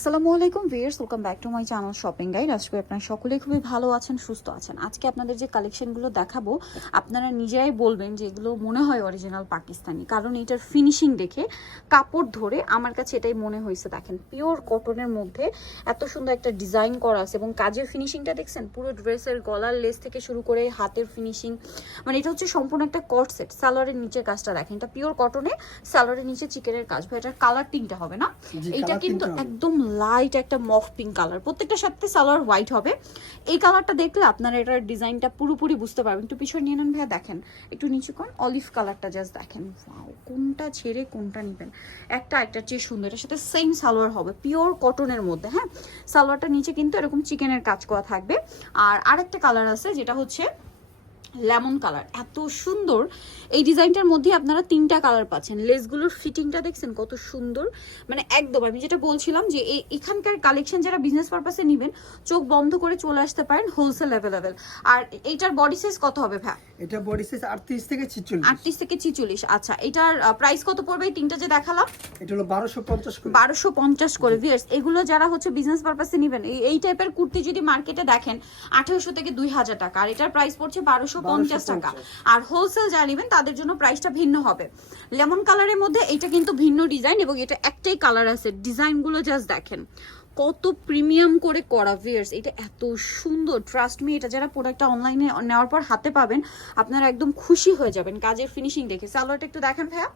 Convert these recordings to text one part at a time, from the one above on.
আসসালামু আলাইকুম viewers welcome back to my channel shopping guide. আজকে আপনারা সকলেই খুবই ভালো আছেন সুস্থ আছেন। আজকে আপনাদের যে কালেকশনগুলো দেখাবো আপনারা নিজেরাই বলবেন যে এগুলো মনে হয় অরিজিনাল পাকিস্তানি কারণ এটার ফিনিশিং দেখে কাপড় ধরে আমার কাছে এটাই মনে হয়েছে। দেখেন পিওর কটনের মধ্যে এত সুন্দর একটা ডিজাইন করা আছে এবং কাজের ফিনিশিংটা দেখছেন পুরো ড্রেসের গলার লেস থেকে শুরু করে হাতের ফিনিশিং মানে এটা হচ্ছে সম্পূর্ণ একটা কট সেট সালোয়ারের নিচের কাজটা দেখেন। এটা পিওর কটনে সালোয়ারের নিচে চিকেনের কাজ ভাই এটার কালার তিনটা হবে না? এইটা কিন্তু একদম লাইট একটা মফ পিঙ্ক কালার প্রত্যেকটার সাথে সালোয়ার হোয়াইট হবে। এই কালারটা দেখলে আপনারা এটার ডিজাইনটা পুরোপুরি বুঝতে পারবেন। একটু পিছনে নিয়ে নেন ভাইয়া, দেখেন। একটু নিচু করেন অলিভ কালারটা জাস্ট দেখেন। কোনটা ছেড়ে কোনটা নেবেন। একটা একটা চেয়ে সুন্দর। এটার সাথে সেম সালোয়ার হবে পিওর কটনের মধ্যে হ্যাঁ? সালোয়ারটা নিচে কিন্তু এরকম চিকেনের কাজ করা থাকবে। আর আরেকটা কালার আছে, যেটা হচ্ছে লেমন কালার এত সুন্দর। এই ডিজাইনটার মধ্যে আপনারা তিনটা কালার পাচ্ছেন। লেসগুলোর ফিটিংটা দেখছেন কত সুন্দর। মানে একদম আমি যেটা বলছিলাম যে এই এখানকার কালেকশন যারা বিজনেস পারপাসে নেবেন চোখ বন্ধ করে চলে আসতে পারেন হোলসেল অ্যাভেলেবেল আর এইটার বডি সাইজ কত হবে ভ্যা এটা বডি সাইজ 38 থেকে 46 আটত্রিশ থেকে ছিচল্লিশ আচ্ছা। এটার প্রাইস কত পড়বে? এই তিনটা যে দেখালাম? এটা হলো 1250 করে। বারোশো পঞ্চাশ করে ভিয়ার্স এগুলো যারা হচ্ছে বিজনেস পারপাসে নেবেন এই- টাইপের কুর্তি যদি মার্কেটে দেখেন আঠেরোশো থেকে দুই হাজার টাকা। আর এটার প্রাইস পড়ছে বারোশো পঞ্চাশ টাকা। আর হোলসেল যারা নেবেন তাদের জন্য প্রাইসটা ভিন্ন হবে। লেমন কালারের মধ্যে এটা কিন্তু ভিন্ন ডিজাইন এবং এটা একটাই কালার আছে। ডিজাইনগুলো জাস্ট দেখেন। কত প্রিমিয়াম করে করা ভিয়ার্স এটা এত সুন্দর। ট্রাস্ট মি এটা যারা প্রোডাক্টটা অনলাইনে নেওয়ার পর হাতে পাবেন আপনারা একদম খুশি হয়ে যাবেন। কাজের ফিনিশিং দেখে। সালোয়ারটা একটু দেখেন ভাইয়া।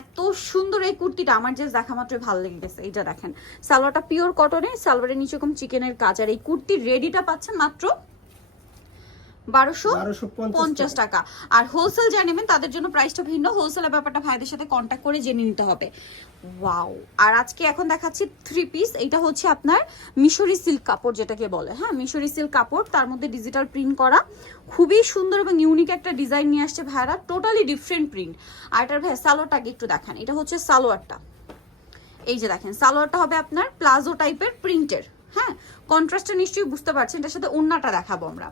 এত সুন্দর এই কুর্তিটা। আমার জাস্ট দেখা মাত্রই ভালো লেগে গেছে এটা দেখেন। সালোয়ারটা পিওর কটনে সালোয়ারের নিচে কম চিকেনের কাজ আর এই কুর্তির রেডিটা পাচ্ছেন মাত্র বারোশো 1250 পঞ্চাশ টাকা। আর হোলসেল যা নেবেন তাদের জন্য প্রাইসটা ভিন্ন। হোলসেলের ব্যাপারটা ভাইদের সাথে কন্ট্যাক্ট করে জেনে নিতে হবে। ওয়াও আর আজকে এখন দেখাচ্ছি থ্রি পিস এটা হচ্ছে আপনার মিশরি সিল্ক কাপড় যেটাকে বলে। হ্যাঁ মিশরি সিল্ক কাপড়। তার মধ্যে ডিজিটাল প্রিন্ট করা। খুবই সুন্দর এবং ইউনিক একটা ডিজাইন নিয়ে আসছে ভাইরা টোটালি ডিফারেন্ট প্রিন্ট আর এটার ভাই সালোয়ারটাকে একটু দেখান। এটা হচ্ছে সালোয়ারটা। এই যে দেখেন সালোয়ারটা হবে আপনার প্লাজো টাইপের প্রিন্টের হ্যাঁ কন্ট্রাস্টটা নিশ্চয়ই বুঝতে পারছেন। এটার সাথে ওন্নাটা দেখাবো আমরা।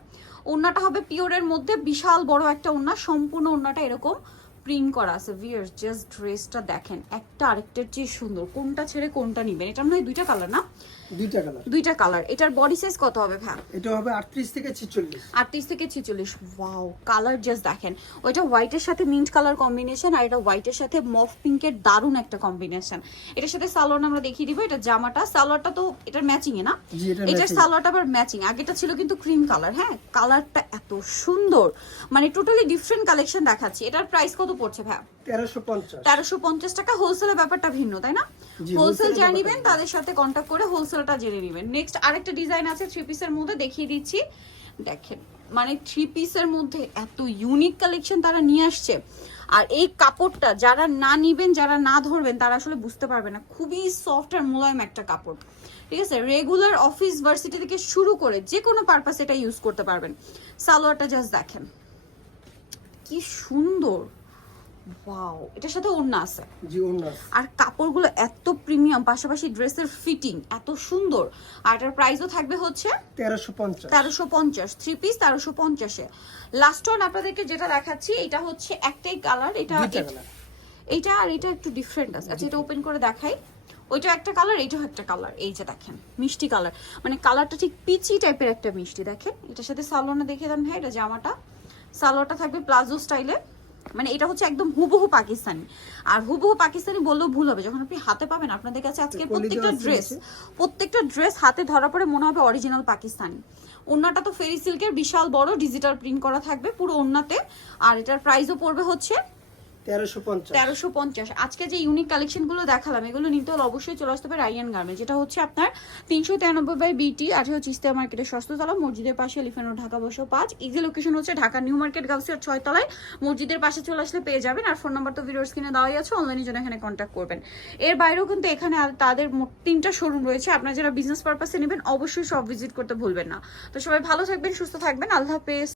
ওন্নাটা হবে পিওরের মধ্যে বিশাল বড় একটা ওন্না সম্পূর্ণ ওন্নাটা এরকম প্রিন্ট করা আছে ভিয়ার জাস্ট ড্রেসটা দেখেন। একটা আরেকটার চেয়ে সুন্দর। কোনটা ছেড়ে কোনটা নিবেন? এটা মনে হয় দুইটা কালার না? দুইটা কালার দুইটা কালার এটার বডি সাইজ কত হবে ভ্যা এটা হবে 38 থেকে 46 আটত্রিশ থেকে ছেচল্লিশ। ওয়াও কালার জাস্ট দেখেন। ওইটা হোয়াইটের সাথে মিন্ট কালার কম্বিনেশন আর এটা হোয়াইটের সাথে মফ পিঙ্কের দারুণ একটা কম্বিনেশন এটার সাথে সালোয়ার আমরা দেখিয়ে দিব। এটা জামাটা। সালোয়ারটা তো এটার ম্যাচিং এ না? এটার। সালোয়ারটা আবার ম্যাচিং আগেটা ছিল কিন্তু ক্রিম কালার হ্যাঁ? কালারটা এত সুন্দর। মানে টোটালি ডিফারেন্ট কালেকশন দেখাচ্ছি। এটার প্রাইস কত পড়ছে ভাই? 1350 তেরোশো পঞ্চাশ টাকা হোলসেলের ব্যাপারটা ভিন্ন তাই না? হোলসেল যা নিবেন তাদের সাথে কন্ট্যাক্ট করে হোলসেলটা জেনে নেবেন। নেক্সট আরেকটা ডিজাইন আছে থ্রি পিসের মধ্যে দেখিয়ে দিচ্ছি। দেখেন মানে থ্রি পিসের মধ্যে এত ইউনিক কালেকশন তারা নিয়ে আসছে। আর এই কাপড়টা যারা না নিবেন যারা না ধরবেন তারা আসলে বুঝতে পারবে না। খুবই সফট আর মোলায়েম একটা কাপড়। ঠিক আছে? রেগুলার অফিস ভার্সিটি থেকে শুরু করে যে কোনো পারপাস এটা ইউজ করতে পারবেন। সালোয়ারটা জাস্ট দেখেন। কি সুন্দর! ওয়াও এটার সাথে ওড়না আছে। জি আর কাপড়গুলো এত প্রিমিয়াম পাশাপাশি ড্রেসের ফিটিং এত সুন্দর। আর এটার প্রাইসও থাকবে হচ্ছে 1350 তেরোশো পঞ্চাশ থ্রি পিস তেরোশো পঞ্চাশে লাস্ট ওয়ান আপনাদেরকে যেটা দেখাচ্ছি এটা হচ্ছে একটাই কালার এটা এটা- আর এটা একটু ডিফারেন্ট আছে। আচ্ছা এটা ওপেন করে দেখাই। ওইটা একটা কালার এইটাও একটা কালার এই যে দেখেন মিষ্টি কালার মানে কালারটা ঠিক পিচি টাইপের একটা মিষ্টি দেখেন। এটার সাথে সালোয়ারটা দেখে দেন ভাই এটা জামাটা। সালোয়ারটা থাকবে প্লাজো স্টাইলে মানে এটা হচ্ছে একদম হুবহু পাকিস্তানি। আর হুবহু পাকিস্তানি বললেও ভুল হবে। যখন আপনি হাতে পাবেন আপনাদের কাছে আজকে প্রত্যেকটা ড্রেস প্রত্যেকটা ড্রেস হাতে ধরা পড়ে মনে হবে অরিজিনাল পাকিস্তানি। ওন্নাটা তো ফেরি সিল্কের বিশাল বড় ডিজিটাল প্রিন্ট করা থাকবে পুরো ওন্নাতে আর এটার প্রাইসও পড়বে হচ্ছে 1350 তেরোশো পঞ্চাশ। আজকে যে ইউনিক কালেকশনগুলো দেখালাম, এগুলো নিতে হলে অবশ্যই চলে আসতে হবে রাইয়ান গার্মেন্ট যেটা হচ্ছে আপনার তিনশো তিরানব্বই বাই বিটি, আঠেরো চিস্তিয়া মার্কেটের সস্ততলা মসজিদের পাশে এলিফেন্ট ঢাকা বসো পাঁচ। ইজি লোকেশন হচ্ছে ঢাকা নিউ মার্কেট গাউসিয়ার ছয়তলায় মসজিদের পাশে চলে আসলে পেয়ে যাবেন। আর ফোন নাম্বার তো ভিডিওর স্ক্রিনে দেওয়াই আছে অনলাইনের জন্য এখানে কন্ট্যাক্ট করবেন। এর বাইরেও কিন্তু এখানে তাদের তিনটা শোরুম রয়েছে। আপনারা যারা বিজনেস পারপাসে নেবেন, অবশ্যই সব ভিজিট করতে ভুলবেন না। তো সবাই ভালো থাকবেন, সুস্থ থাকবেন। আল্লাহ হাফেজ।